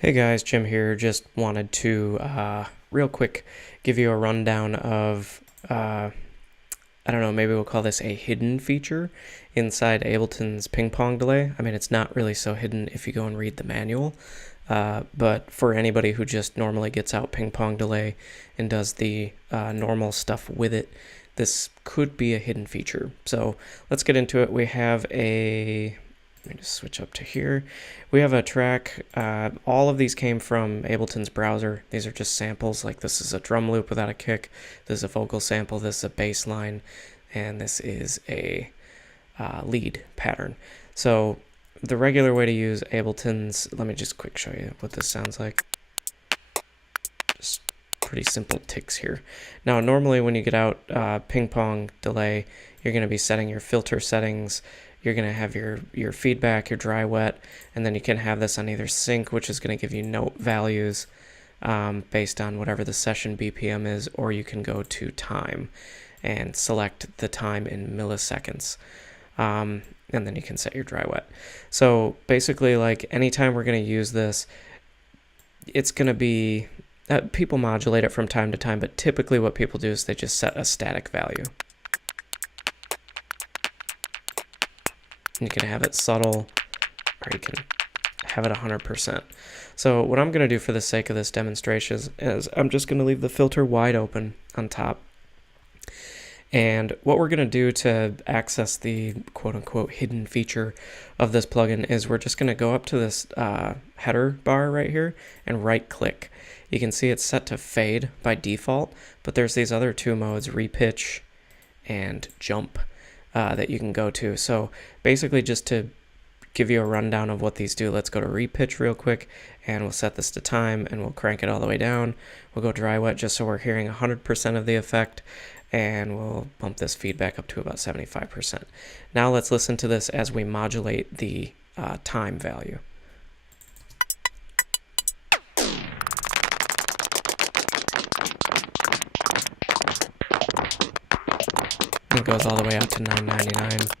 Hey guys, Jim here. Just wanted to real quick give you a rundown of, I don't know, maybe we'll call this a hidden feature inside Ableton's ping pong delay. I mean, it's not really so hidden if you go and read the manual, but for anybody who just normally gets out ping pong delay and does the normal stuff with it, this could be a hidden feature. So let's get into it. We have let me just switch up to here. We have a track. All of these came from Ableton's browser. These are just samples. Like this is a drum loop without a kick. This is a vocal sample. This is a bass line. And this is a lead pattern. So the regular way to use Ableton's, let me just quick show you what this sounds like. Just pretty simple ticks here. Now, normally when you get out ping pong delay, you're going to be setting your filter settings. You're going to have your feedback, your dry wet, and then you can have this on either sync, which is going to give you note values based on whatever the session BPM is, or you can go to time and select the time in milliseconds. And then you can set your dry wet. So basically, like anytime we're going to use this, it's going to be, people modulate it from time to time, but typically what people do is they just set a static value. You can have it subtle, or you can have it 100%. So what I'm going to do for the sake of this demonstration is I'm just going to leave the filter wide open on top. And what we're going to do to access the quote-unquote hidden feature of this plugin is we're just going to go up to this header bar right here and right-click. You can see it's set to fade by default, but there's these other two modes, repitch and jump, that you can go to. So basically, just to give you a rundown of what these do, let's go to repitch real quick, and we'll set this to time, and we'll crank it all the way down. We'll go dry wet just so we're hearing 100% of the effect, and we'll bump this feedback up to about 75%. Now let's listen to this as we modulate the time value. It goes all the way out to $9.99.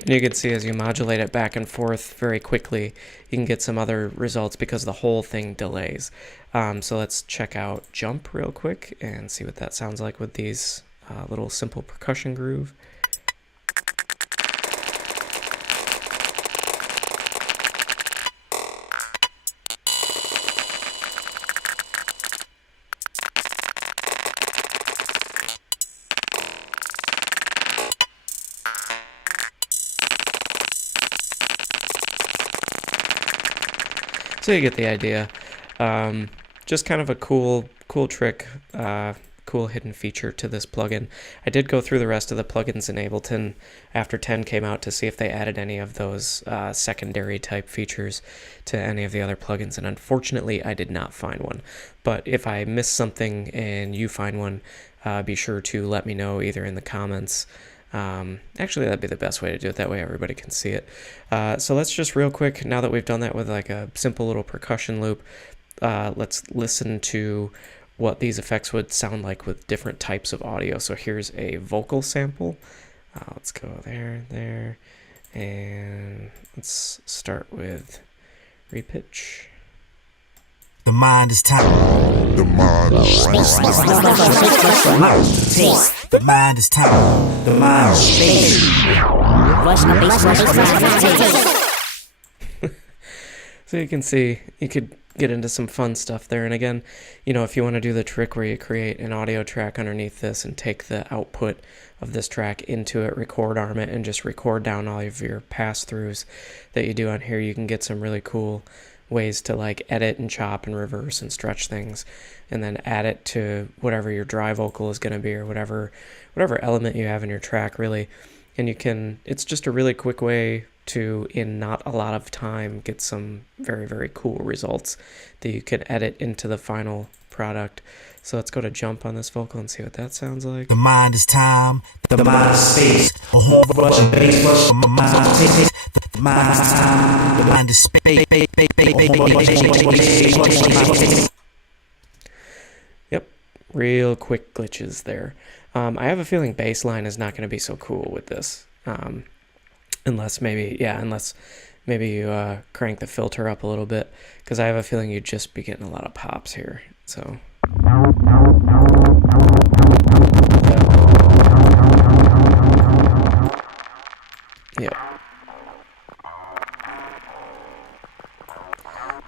And you can see as you modulate it back and forth very quickly, you can get some other results because the whole thing delays. So let's check out jump real quick and see what that sounds like with these little simple percussion groove. So you get the idea. Just kind of a cool trick, cool hidden feature to this plugin. I did go through the rest of the plugins in Ableton after 10 came out to see if they added any of those secondary type features to any of the other plugins, and unfortunately I did not find one. But if I missed something and you find one, be sure to let me know either in the comments. Actually, that'd be the best way to do it. That way everybody can see it. So let's just real quick, now that we've done that with like a simple little percussion loop, let's listen to what these effects would sound like with different types of audio. So here's a vocal sample. Let's go there, and let's start with repitch. The mind is time. The mind is space. The mind is time. The mind is space. So you can see, you could get into some fun stuff there. And again, you know, if you want to do the trick where you create an audio track underneath this and take the output of this track into it, record arm it, and just record down all of your pass-throughs that you do on here, you can get some really cool ways to like edit and chop and reverse and stretch things, and then add it to whatever your dry vocal is going to be, or whatever element you have in your track, really. And you can, it's just a really quick way to, in not a lot of time, get some very, very cool results that you can edit into the final product. So let's go to jump on this vocal and see what that sounds like. The mind is time. The mind is space. A whole bunch of bass rush. My mind is the mind is time. The mind is space. Yep, real quick glitches there. I have a feeling baseline is not going to be so cool with this, unless maybe you crank the filter up a little bit, because I have a feeling you'd just be getting a lot of pops here. So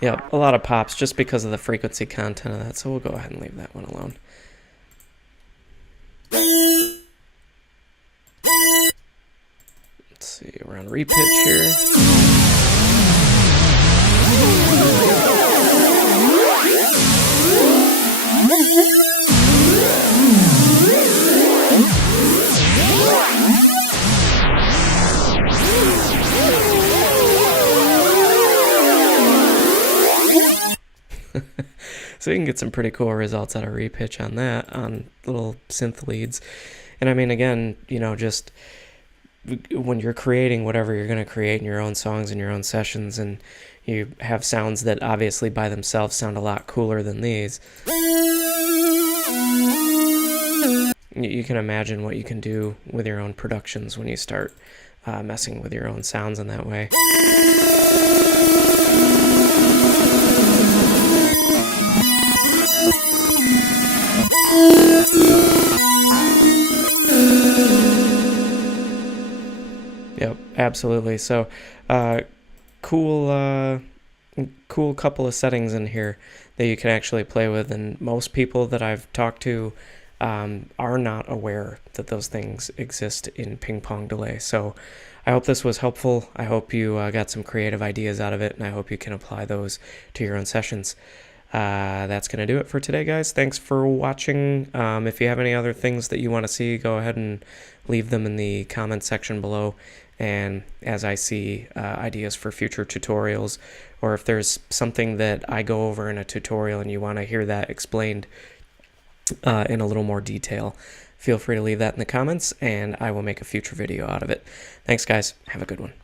Yep, a lot of pops just because of the frequency content of that, so we'll go ahead and leave that one alone. Let's see, we're on repitch here. So you can get some pretty cool results out of repitch on that, on little synth leads. And I mean, again, just when you're creating whatever you're going to create in your own songs and your own sessions, and you have sounds that obviously by themselves sound a lot cooler than these, you can imagine what you can do with your own productions when you start messing with your own sounds in that way. Yep, absolutely. So, cool couple of settings in here that you can actually play with, and most people that I've talked to are not aware that those things exist in Ping Pong Delay. So, I hope this was helpful. I hope you got some creative ideas out of it, and I hope you can apply those to your own sessions. That's going to do it for today, guys. Thanks for watching. If you have any other things that you want to see, go ahead and leave them in the comment section below. And as I see ideas for future tutorials, or if there's something that I go over in a tutorial and you want to hear that explained in a little more detail, feel free to leave that in the comments, and I will make a future video out of it. Thanks, guys. Have a good one.